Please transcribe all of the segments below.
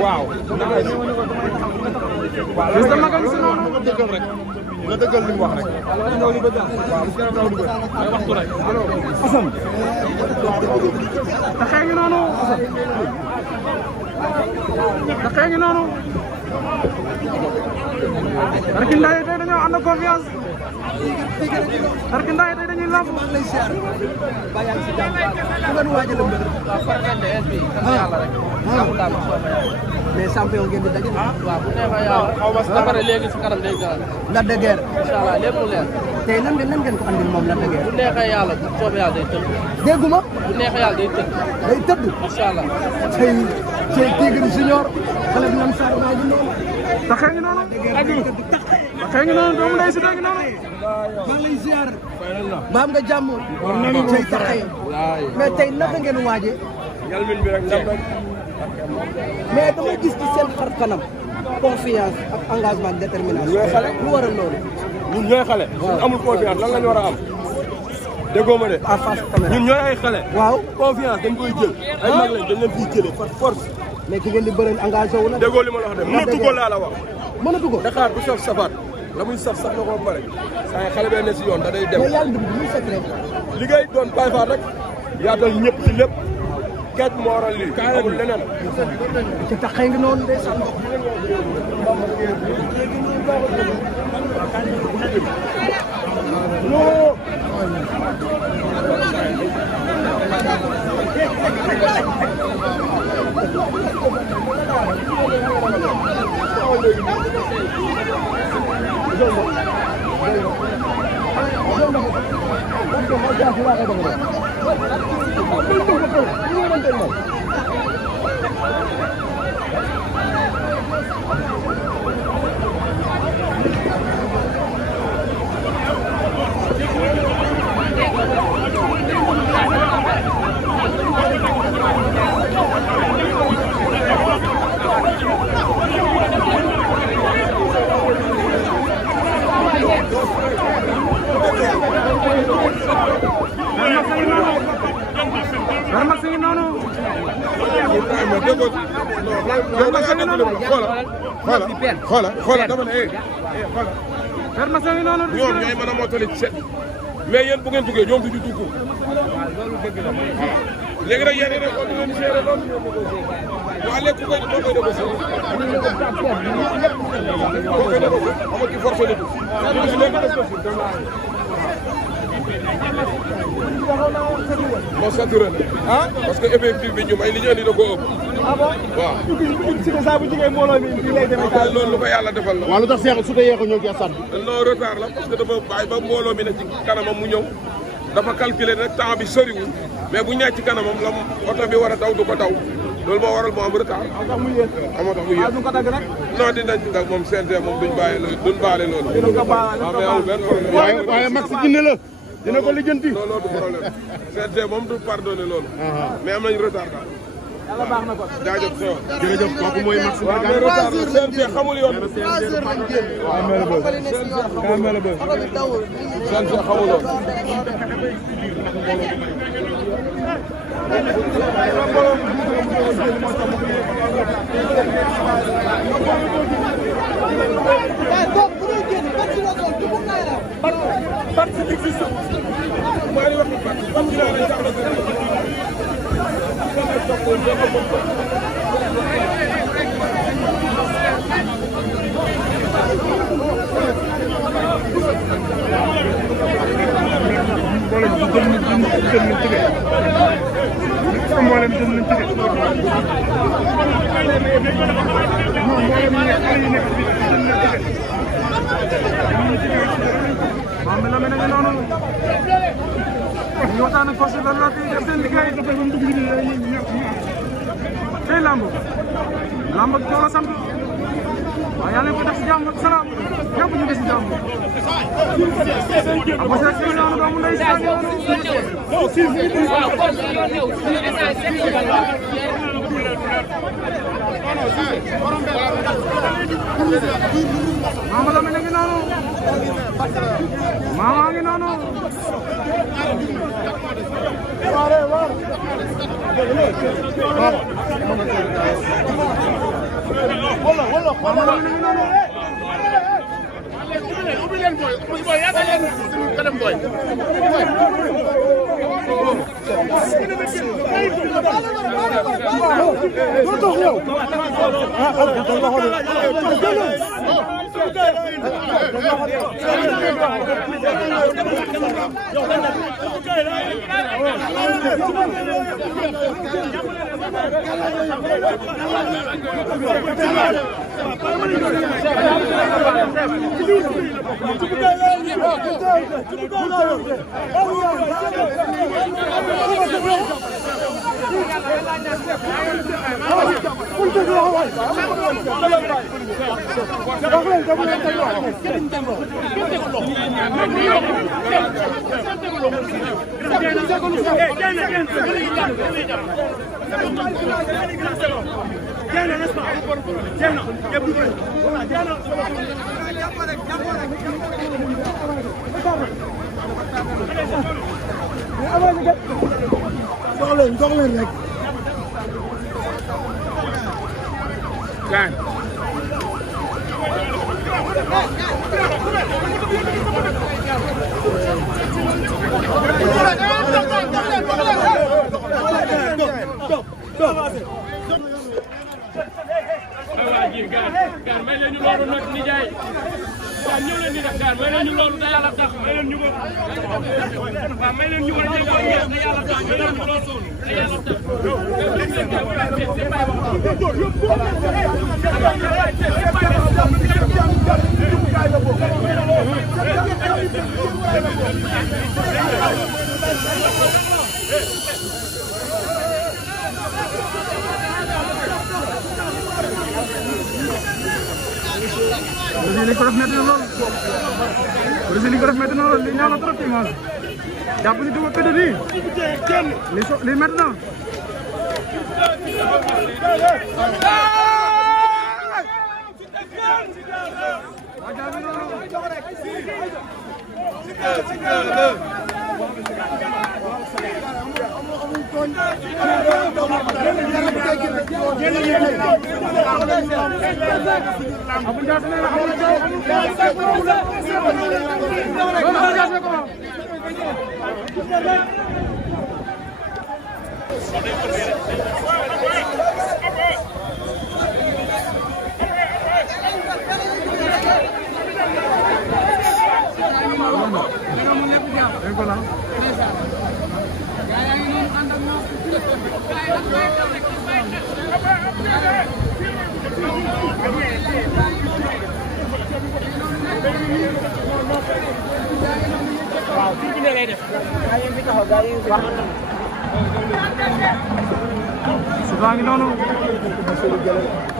waaw na dëggal li mu wax rek ay waxtu rek Assane taxee ngi noonu taxee ngi noonu Tarkinda yi tey dañoo ànd ak confiance Tarkinda yi tey dañuy lamb mais champion ngeen di daje. waaw bu neexee yàlla ba pare léegi si kanam day gën a. Lac de Guiers. incha allah lépp lu leer. tey nan ngeen ko andil moom Lac de Guiers. bu neexee yàlla bu soobee yàlla day tëdd. dégguma. bu neexee yàlla day tëdd. day tëdd. incha allah. tey Tigre Junior xale bi ñoom Sarr maa ngi noonu. taxee ngi noonu. taxee ngi noonu doomu ndey si ngi noonu. maa ngi lay ziar. baam nga jàmm. tey taxee. mais tey naka ngeen waajee. yalmin bi rek ndam rek. mais dama gis ci seen xar kanam confiance ak engagement détermination. ñooy xale lu waral loolu. ñun ñooy xale. waaw amul confiance lan la ñu war a am. déggoo ma de. en face caméra ñun ñooy ay xale. waaw confiance dañ koy jël. ay mag lañ dañ leen fiy jëlee par force. mais ki ngeen di bëreel engagé wu na. déggoo li ma la wax de mënatu ko laa la wax. mënatu ko. Dakar du saf safaat la muy saf na ko ba pare. saa xale bee ne si yoon da day dem. mais yàlla dugg muy secret. liggéey doon Baye Fall rek. yaatal ñëpp ci lépp. gàtt moo waral lii. amul leneen. te taxee ngi noonu de sax ndox. Xoolal dama ne xoolal ñoom ñooy mën a mottali set mais yéen bu ngeen duggee ñoom du ñu dugg léegi nag yéen a ngi leen di gérer loolu waa léegi ku koy boo koy négocier ama ki forcé nit moo saturé ah parce que effectif bi ñu may li ñu andi da koo ëpp. ah bon waaw. si saa bu jigéen mbooloo mi fii lay demee. loolu lu ko yàlla defal la. waaw lu tax Cheikh su dee yéex a ñëw ci stade bi. non retard la parce que dafa bàyyi ba mbooloo mi ne ci kanamam mu ñëw dafa calculer rek temps bi soriwul mais bu ñëwee ci kanamam la oto bi war a daw du ko daw loolu moo waral mu am retard. moo tax mu yéex. moo tax mu yéex. du ko dagg rek. non dinañ ci dag moom CNG moom duñ baale loolu. dinañ ko baale waaw mais amul benn problème. waaye Max jinne la dina ko lijjanti. non loolu du problème CNG moom du pardonné loolu. mais am nañ retard daal. yàlla baax na ko. jaajëf xew. jërëjëf kooku mooy Max. waaw mais retard la CNG xamul yoon. CNG xamul yoon. parti existe maa ngi wax parti la lañ tax jàmm lamb ak coono sant waaw yàlla nañu ko def si jàmm ak salaam ñëpp ñu ngi si jàmm Abou Seck si noonu doomu ndey si Mama Lamine ngi noonu mama ngi noonu dox leen rek gaan may leen ñu loolu nag ni jaay gaan ñëw leen ni def gaan may leen ñu loolu da yàlla tax may leen ñu ko waaw may leen ñu ko da yàlla tax may leen ñu loolu da yàlla tax li ko def métti na lool li ko def métti na lool li ñaaw na trop ci moom jàpp ñu dugg këdd nii li métti na Sudah ngi noonu Baik, jauh.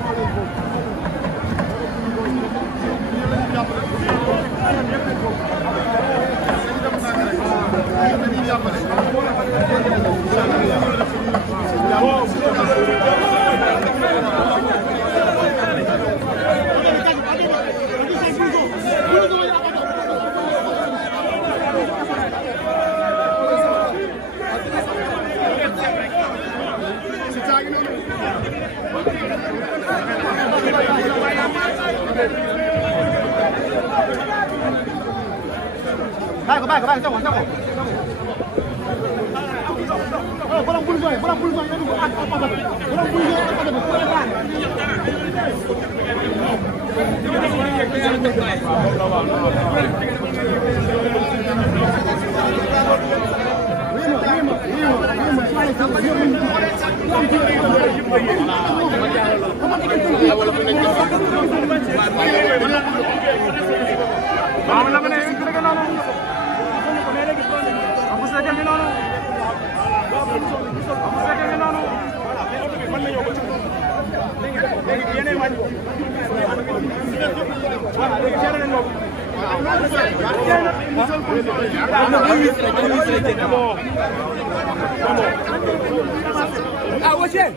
Bolang bulu saya, apa Ah, what's it?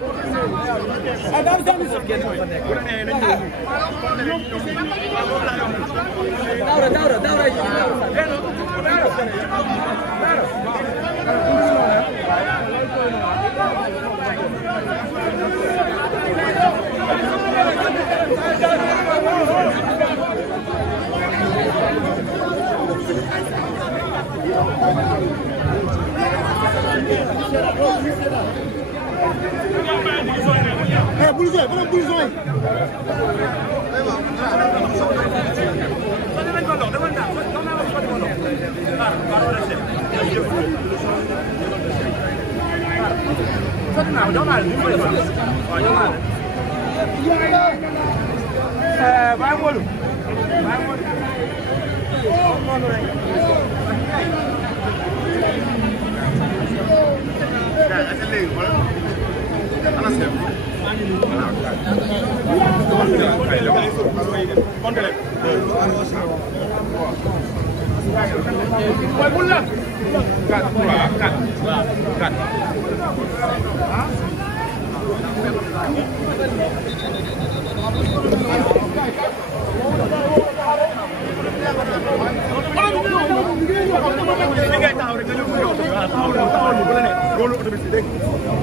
I'm done.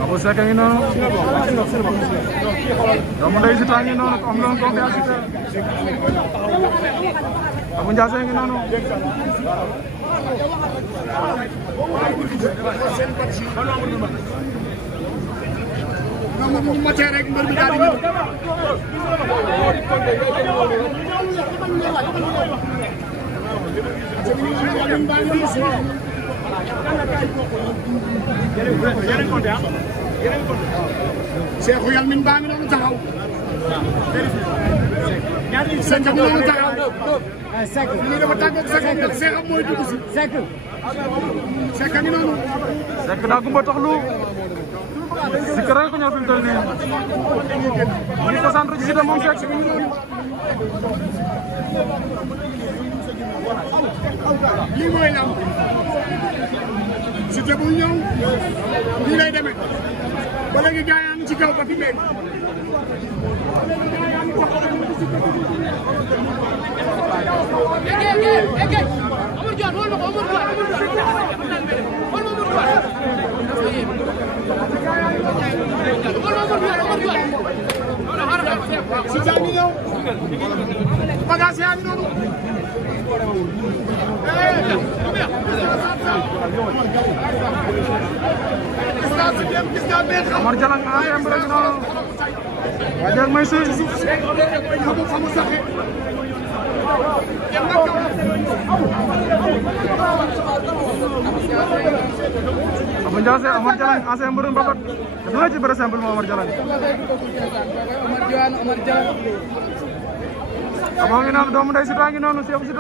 Ako sa kanya no. Kamu dari situ angin no, kamu long kau biasa. Kamu jasa angin no. Kamu macam rek berbeda. Cheikh Yal min baa ngi doon taxaw. Seck bi doon taxaw. Seck lii dafa tàggoog Seck ndax Seck am mooy dugg si. Seck ngi noonu. Seck daa gumba taxlu. Si kër ko ñëw fi mu toll nii. Ñu ko centre ci moom Seck mi ngi noonu. Lii mooy lamb. Siteu bu ñëw nii lay demee ba léegi gaa yaa ngi ci kaw ba fi léegi. Siteu ngi ñëw bagage yaa ngi noonu. Omar Jalang ayam berani no. Wajah Messi. Omar Jalang asal yang berani babat. Dua aja bersampel Omar Jalang. Omar Jalang. Abang ini nak dom dari situ angin no siapa situ.